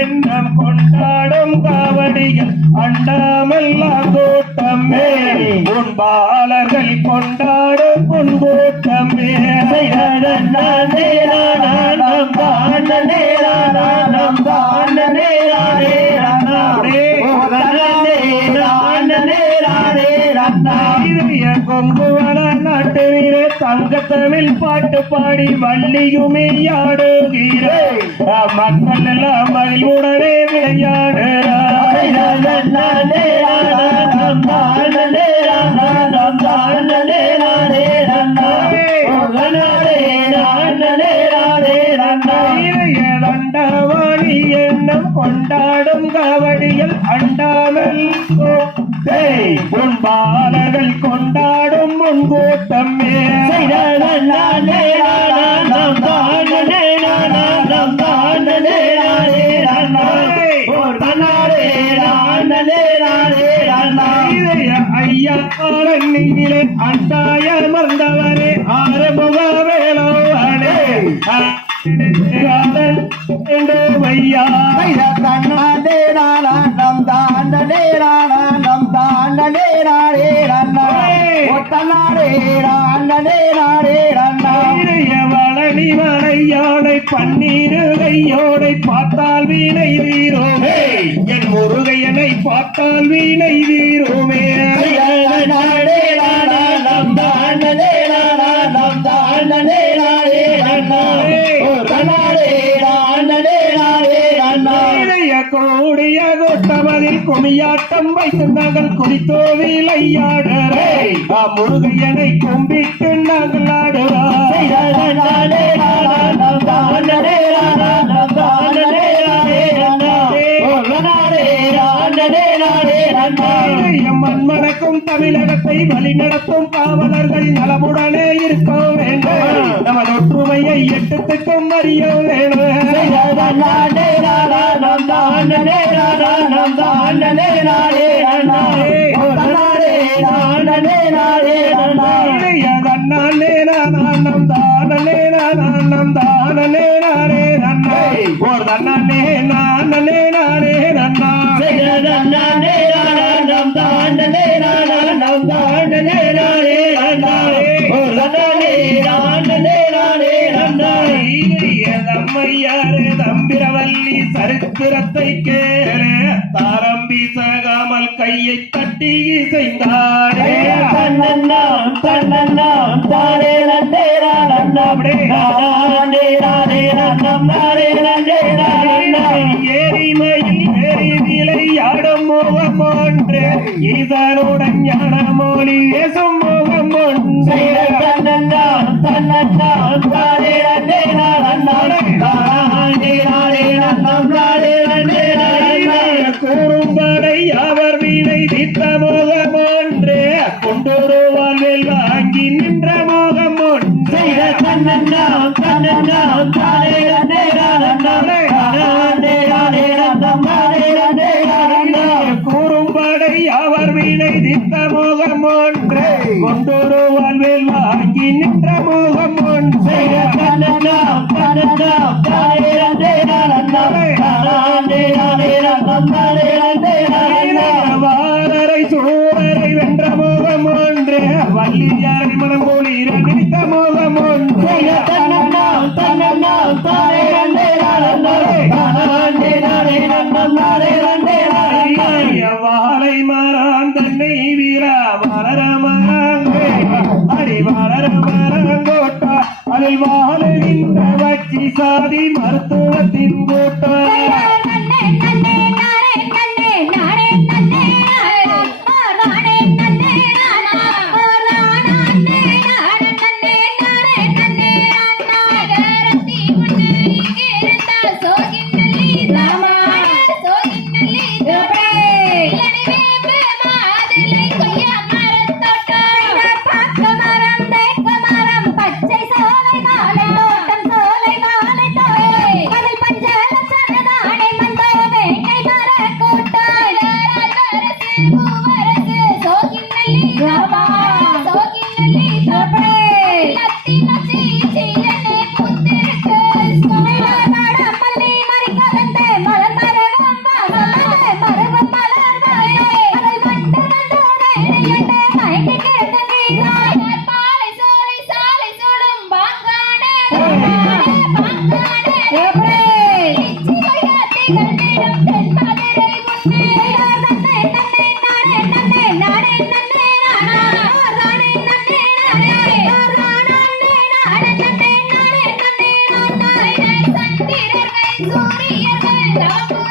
எண்ணம் கொண்டாடும் காவடிகள் அண்டாமல்லா கூட்டமே உன்பாளர்கள் கொண்டாடும் உன் கூட்டமே கொங்குவன நாட்டு வீர தங்கத்தமிழ் பாட்டு பாடி வள்ளியுமே ஆடுகிற மக்கள் எல்லாம் மகிழ்வுடனே விளையாடுகிறார் தண்டவாணி எண்ணம் கொண்டாடும் காவடிகள் அண்டாமல் உன்பாலர்கள் கொண்டாடும் முன்கூட்டமே ஐயா நீங்களே அண்டாய மறந்தவரே ஆறுமுக வேலோவனே வையா வளனி வளையோடை பன்னீரு கையோடை பார்த்தால் வீணை வீரோமே என் முருகையனை பார்த்தால் வீணை வீரோமே கோடிய கோட்டமதில் கொமியாட்டம் வைத்து நாங்கள் குறித்தோவில் ஐயாடரே முருகையனை கும்பிட்டு நாங்கள் மண்மணக்கும் தமிழகத்தை வழிநடத்தும் காவலர்கள் நலமுடனே இருக்க வேண்டும் நமது ஒற்றுமையை எட்டுத்துக்கும் அறிய வேண்டும் தம்பிரவல்லி சரித்திரத்தை கேள தாரம்பி சகாமல் கையை தட்டி இசைந்தாரே ஏரிமையில் விளையாடும் முகம் ஒன்று ஈசனுடன் ஞான மொழி பேசும் முகம் ஒன்று கூறும்படை அவர் வீணை தித்த முகம் ஒன்று கொண்டுருவால் வாங்கி நின்ற முகம் ஒன்று கூறும்படை அவர் வீணை தித்த முகம் ஒன்று கொண்டுருவால் வாங்கி நின்ற முகம் ஒன்று வாரரை சூரரை வென்ற முகம் ஒன்று வள்ளியாரை மனம் போலீர நினைத்த முகம் ஒன்று வாழை மரம் தன்னை வீரா வளர மரங்கே அடி வளர மரங்கோட்டா அதில் வாழுகின்ற வச்சி சாதி மருத்துவத்தின் கூட்டம் பச்சை சோலை மாலை தோட்டம் சோலை மாலை தோலை சூரியர்கள் தவம்